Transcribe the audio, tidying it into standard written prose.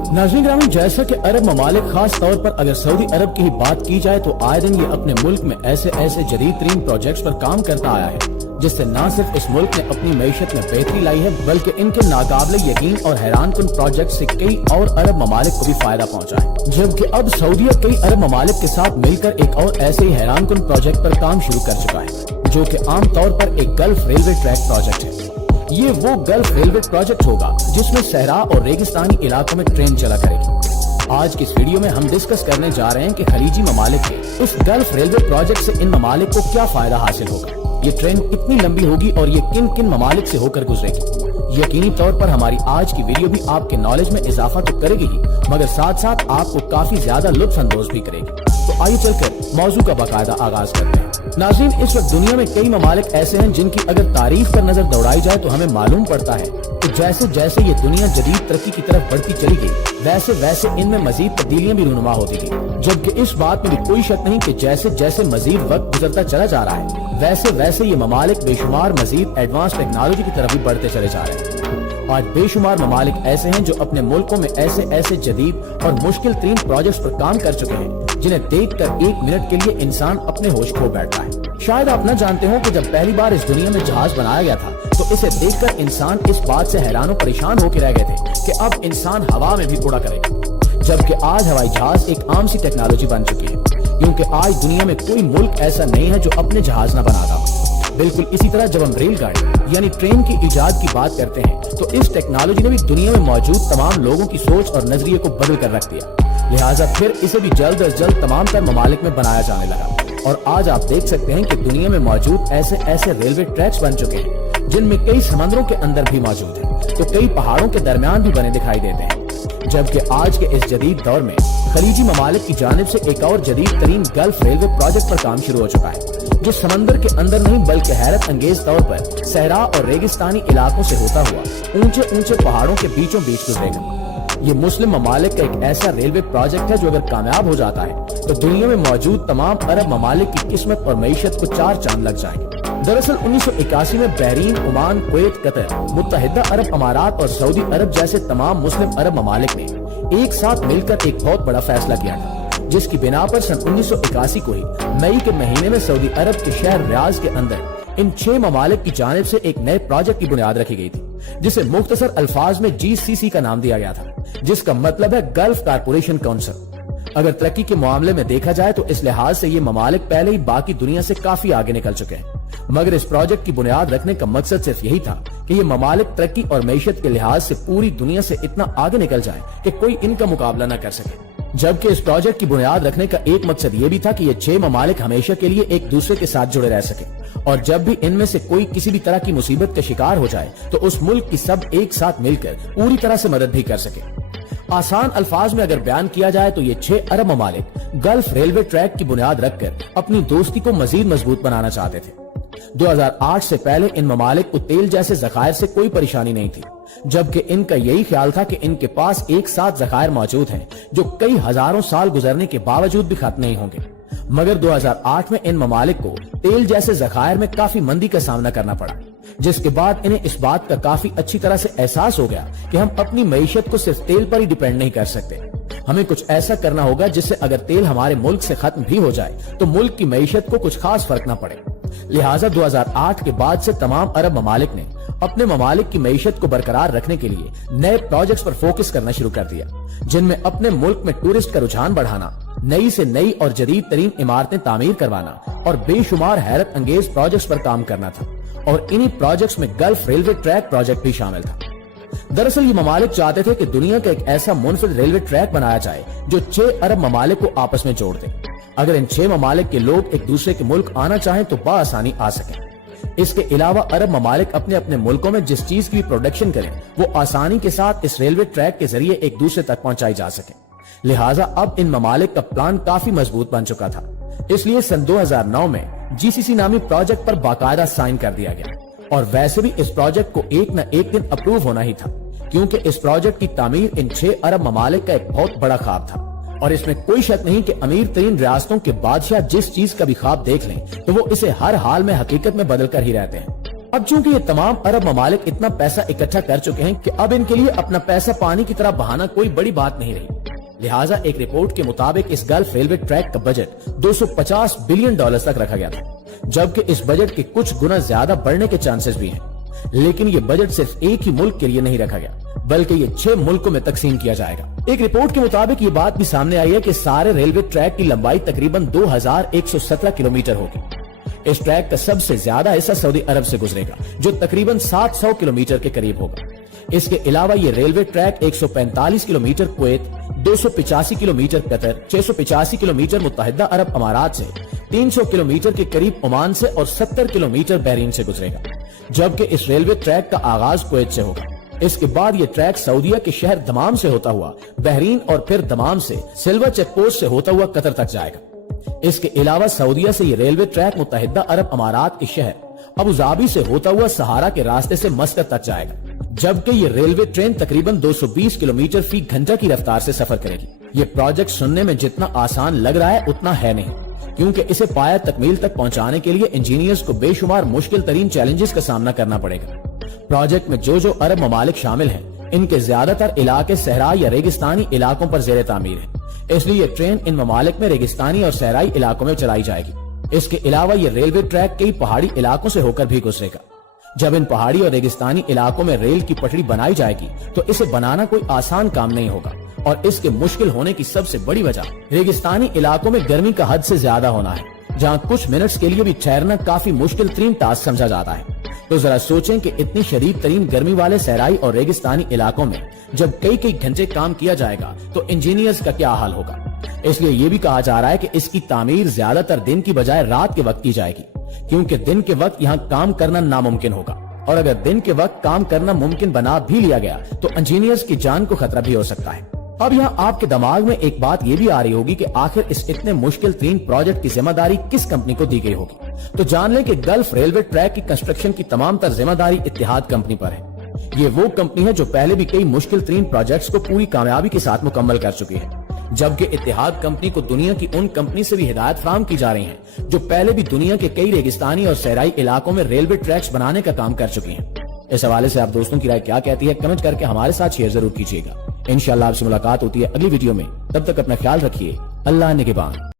नाज़रीन ग्रामी, जैसा कि अरब ममालिक खास तौर पर अगर सऊदी अरब की ही बात की जाए तो आए दिन ये अपने मुल्क में ऐसे जदीद तरीन प्रोजेक्ट्स पर काम करता आया है जिससे न सिर्फ इस मुल्क ने अपनी मईशत में बेहतरी लाई है बल्कि इनके नाकाबिले यकीन और हैरान कुन प्रोजेक्ट से कई और अरब ममालिक को भी फायदा पहुंचा है। जबकि अब सऊदीया कई अरब ममालिक के साथ मिलकर एक और ऐसे ही हैरान कुन प्रोजेक्ट पर काम शुरू कर चुका है जो कि आम तौर पर एक गल्फ रेलवे ट्रैक प्रोजेक्ट है। ये वो गल्फ रेलवे प्रोजेक्ट होगा जिसमें सहरा और रेगिस्तानी इलाकों में ट्रेन चला करेगी। आज की इस वीडियो में हम डिस्कस करने जा रहे हैं कि खलीजी ममालिक के इस गल्फ रेलवे प्रोजेक्ट से इन ममालिक को क्या फायदा हासिल होगा, ये ट्रेन कितनी लंबी होगी और ये किन किन ममालिक से होकर गुजरेगी। यकीनी तौर पर हमारी आज की वीडियो भी आपके नॉलेज में इजाफा तो करेगी ही मगर साथ साथ आपको काफी ज्यादा लुत्फ अंदोज भी करेगी। तो आइए चलकर मौजू का बाकायदा आगाज करते हैं। नाज़रीन, इस वक्त दुनिया में कई ममालिक ऐसे हैं जिनकी अगर तारीफ पर नजर दौड़ाई जाए तो हमें मालूम पड़ता है कि जैसे जैसे ये दुनिया जदीद तरक्की की तरफ बढ़ती चली गई वैसे वैसे इनमें मजीद तब्दीलियां भी रूनुमा होती गई। जबकि इस बात में भी कोई शक नहीं कि जैसे जैसे मजीद वक्त गुजरता चला जा रहा है वैसे वैसे ये ममालिक बेशुमार मजीद एडवांस टेक्नोलॉजी की तरफ भी बढ़ते चले जा रहे हैं। आज बेशुमार ममालिक ऐसे हैं जो अपने मुल्कों में ऐसे जदीद और मुश्किल तरीन प्रोजेक्ट्स पर काम कर चुके हैं जिन्हें देखकर एक मिनट के लिए इंसान अपने होश खो बैठता है। शायद आप न जानते हो कि जब पहली बार इस दुनिया में जहाज बनाया गया था तो इसे देखकर इंसान इस बात से हैरान और परेशान होकर रह गए थे कि अब इंसान हवा में भी उड़ा करेगा। जबकि आज हवाई जहाज एक आम सी टेक्नोलॉजी बन चुकी है क्योंकि आज दुनिया में कोई मुल्क ऐसा नहीं है जो अपने जहाज न बनाता। बिल्कुल इसी तरह जब हम रेलगाड़ी यानी ट्रेन की इजाद की बात करते हैं तो इस टेक्नोलॉजी ने भी दुनिया में मौजूद तमाम लोगों की सोच और नजरिए को बदल कर रख दिया। लिहाजा फिर इसे भी जल्द अज जल्द तमाम तर ममालिक में बनाया जाने लगा और आज आप देख सकते हैं कि दुनिया में मौजूद ऐसे रेलवे ट्रैक्स बन चुके हैं जिनमें कई समंदरों के अंदर भी मौजूद है तो कई पहाड़ों के दरमियान भी बने दिखाई देते हैं। जबकि आज के इस जदीद दौर में खलीजी ममालिक की जानिब से एक और जदीद तरीन गल्फ रेलवे प्रोजेक्ट पर काम शुरू हो चुका है जो समंदर के अंदर नहीं बल्कि हैरत अंगेज तौर पर सहरा और रेगिस्तानी इलाकों से होता हुआ ऊंचे पहाड़ों के बीचों बीच गुजरेगा। ये मुस्लिम ममालिक का एक ऐसा रेलवे प्रोजेक्ट है जो अगर कामयाब हो जाता है तो दुनिया में मौजूद तमाम अरब ममालिक की किस्मत और मईशत को चार चांद लग जाएंगे। दरअसल 1981 में बहरीन, ओमान, कुवैत, कतर, मुत्तहिदा अरब अमारात और सऊदी अरब जैसे तमाम मुस्लिम अरब ममालिक ने एक साथ मिलकर एक बहुत बड़ा फैसला किया था जिसकी बिना पर सन 1981 को ही मई के महीने में सऊदी अरब के शहर रियाज के अंदर इन 6 ममालिक की जानिब से एक नए प्रोजेक्ट की बुनियाद रखी गई थी जिसे मुख्तसर अल्फाज में GCC का नाम दिया गया था जिसका मतलब है गल्फ कारपोरेशन काउंसिल। अगर तरक्की के मामले में देखा जाए तो इस लिहाज से ये ममालिक पहले ही बाकी दुनिया से काफी आगे निकल चुके हैं मगर इस प्रोजेक्ट की बुनियाद रखने का मकसद सिर्फ यही था कि ये ममालिक तरक्की और मईशत के लिहाज से पूरी दुनिया से इतना आगे निकल जाएं कि कोई इनका मुकाबला न कर सके। जबकि इस प्रोजेक्ट की बुनियाद रखने का एक मकसद ये भी था कि ये 6 ममालिक हमेशा के लिए एक दूसरे के साथ जुड़े रह सके और जब भी इनमें से कोई किसी भी तरह की मुसीबत का शिकार हो जाए तो उस मुल्क की सब एक साथ मिलकर पूरी तरह से मदद भी कर सके। आसान अल्फाज में अगर बयान किया जाए तो ये 6 अरब ममालिक गल्फ रेलवे ट्रैक की बुनियाद रखकर अपनी दोस्ती को मजीद मजबूत बनाना चाहते थे। 2008 से पहले इन ममालिक को तेल जैसे जखायर से कोई परेशानी नहीं थी जबकि इनका यही ख्याल था कि इनके पास एक साथ जखायर मौजूद हैं जो कई हजारों साल गुजरने के बावजूद भी खत्म नहीं होंगे। मगर 2008 में इन ममालिक को तेल जैसे जखायर में काफी मंदी का सामना करना पड़ा जिसके बाद इन्हें इस बात का काफी अच्छी तरह से एहसास हो गया कि हम अपनी मईशत को सिर्फ तेल पर ही डिपेंड नहीं कर सकते, हमें कुछ ऐसा करना होगा जिससे अगर तेल हमारे मुल्क से खत्म भी हो जाए तो मुल्क की मईशत को कुछ खास फर्क न पड़े। लिहाजा 2008 के बाद से तमाम अरब ममालिक ने अपने ममालिक की मईशत को बरकरार रखने के लिए नए प्रोजेक्ट्स पर फोकस करना शुरू कर दिया जिनमें अपने मुल्क में टूरिस्ट का रुझान बढ़ाना, नई से नई और जदीद तरीन इमारतें तामीर करवाना और बेशुमार हैरत अंगेज प्रोजेक्ट्स पर काम करना था और इन्हीं प्रोजेक्ट्स में गल्फ रेलवे ट्रैक प्रोजेक्ट भी शामिल था। दरअसल ये ममालिक चाहते थे कि दुनिया का एक ऐसा मुनफरिद रेलवे ट्रैक बनाया जाए जो 6 अरब ममालिक को आपस में जोड़ दे। अगर इन 6 ममालिक के लोग एक दूसरे के मुल्क आना चाहें तो बआसानी आ सके। इसके अलावा अरब ममालिक अपने अपने मुल्कों में जिस चीज की भी प्रोडक्शन करें वो आसानी के साथ इस रेलवे ट्रैक के जरिए एक दूसरे तक पहुंचाई जा सके। लिहाजा अब इन ममालिक का प्लान काफी मजबूत बन चुका था, इसलिए सन 2009 में GCC नामी प्रोजेक्ट पर बाकायदा साइन कर दिया गया और वैसे भी इस प्रोजेक्ट को एक न एक दिन अप्रूव होना ही था क्योंकि इस प्रोजेक्ट की तामीर इन 6 अरब ममालिक का एक बहुत बड़ा ख्वाब था और इसमें कोई शक नहीं कि अमीर तरीन रियासतों के बादशाह जिस चीज का भी ख्वाब देख लें तो वो इसे हर हाल में हकीकत में बदल कर ही रहते हैं। अब चूंकि ये तमाम अरब ममालिक इतना पैसा इकट्ठा कर चुके हैं कि अब इनके लिए अपना पैसा पानी की तरह बहाना कोई बड़ी बात नहीं रही। लिहाजा एक रिपोर्ट के मुताबिक इस गल्फ रेलवे ट्रैक का बजट 250 बिलियन डॉलर तक रखा गया था, जबकि इस बजट के कुछ गुना ज्यादा बढ़ने के चांसेस भी हैं। लेकिन ये बजट सिर्फ एक ही मुल्क के लिए नहीं रखा गया, बल्कि ये 6 मुल्कों में तकसीम किया जाएगा। एक रिपोर्ट के मुताबिक ये बात भी सामने आई है कि सारे रेलवे ट्रैक की लंबाई तकरीबन 2117 किलोमीटर होगी। इस ट्रैक का सबसे ज्यादा हिस्सा सऊदी अरब से गुजरेगा, जो तकरीबन 700 किलोमीटर के करीब होगा। इसके अलावा ये railway track 145 kilometre Kuwait, 285 kilometre Qatar, 685 kilometre मुत्तहिदा अरब अमारात से, 300 किलोमीटर के करीब ओमान से और 70 किलोमीटर बहरीन से गुजरेगा, जबकि इस रेलवे ट्रैक का आगाज कुवैत से होगा। इसके बाद ये ट्रैक सऊदीया के शहर दमाम से होता हुआ बहरीन और फिर दमाम से सिल्वर चेकपोस्ट से होता हुआ कतर तक जाएगा। इसके अलावा सऊदीया से ये रेलवे ट्रैक मुत्तहिदा अरब अमारात के शहर अबू धाबी से होता हुआ सहारा के रास्ते से मस्कत तक जाएगा, जबकि ये रेलवे ट्रेन तकरीबन 220 किलोमीटर फी घंटा की रफ्तार से सफर करेगी। ये प्रोजेक्ट सुनने में जितना आसान लग रहा है उतना है नहीं, क्योंकि इसे पाया तकमील तक पहुंचाने के लिए इंजीनियर्स को बेशुमार मुश्किल तरीन चैलेंजेस का सामना करना पड़ेगा। प्रोजेक्ट में जो अरब ममालिक शामिल हैं, इनके ज्यादातर इलाके सहरा या रेगिस्तानी इलाकों पर जेर तामीर है, इसलिए ये ट्रेन इन ममालिक में रेगिस्तानी और सहराई इलाकों में चलाई जाएगी। इसके अलावा ये रेलवे ट्रैक कई पहाड़ी इलाकों से होकर भी गुजरेगा। जब इन पहाड़ी और रेगिस्तानी इलाकों में रेल की पटरी बनाई जाएगी तो इसे बनाना कोई आसान काम नहीं होगा, और इसके मुश्किल होने की सबसे बड़ी वजह रेगिस्तानी इलाकों में गर्मी का हद से ज्यादा होना है, जहां कुछ मिनट्स के लिए भी ठहरना काफी मुश्किल तरीन टास्क समझा जाता है। तो जरा सोचें कि इतनी शदीद तरीन गर्मी वाले सहराई और रेगिस्तानी इलाकों में जब कई घंटे काम किया जाएगा तो इंजीनियर्स का क्या हाल होगा। इसलिए ये भी कहा जा रहा है कि इसकी तामीर ज्यादातर दिन की बजाय रात के वक्त की जाएगी, क्योंकि दिन के वक्त यहाँ काम करना नामुमकिन होगा, और अगर दिन के वक्त काम करना मुमकिन बना भी लिया गया तो इंजीनियर्स की जान को खतरा भी हो सकता है। अब यहाँ आपके दिमाग में एक बात ये भी आ रही होगी कि आखिर इस इतने मुश्किल तरीन प्रोजेक्ट की जिम्मेदारी किस कंपनी को दी गई होगी। तो जान लें कि गल्फ रेलवे ट्रैक की कंस्ट्रक्शन की तमाम तर जिम्मेदारी इत्तिहाद कंपनी पर है। ये वो कंपनी है जो पहले भी कई मुश्किल तरीन प्रोजेक्ट्स को पूरी कामयाबी के साथ मुकम्मल कर चुकी है, जबकि इत्तिहाद कंपनी को दुनिया की उन कंपनी से भी हिदायत फराहम की जा रही है जो पहले भी दुनिया के कई रेगिस्तानी और सहराई इलाकों में रेलवे ट्रैक्स बनाने का काम कर चुकी हैं। इस हवाले से आप दोस्तों की राय क्या कहती है, कमेंट करके हमारे साथ शेयर जरूर कीजिएगा। इंशाअल्लाह आपसे मुलाकात होती है अगली वीडियो में। तब तक अपना ख्याल रखिए। अल्लाह निगहबान।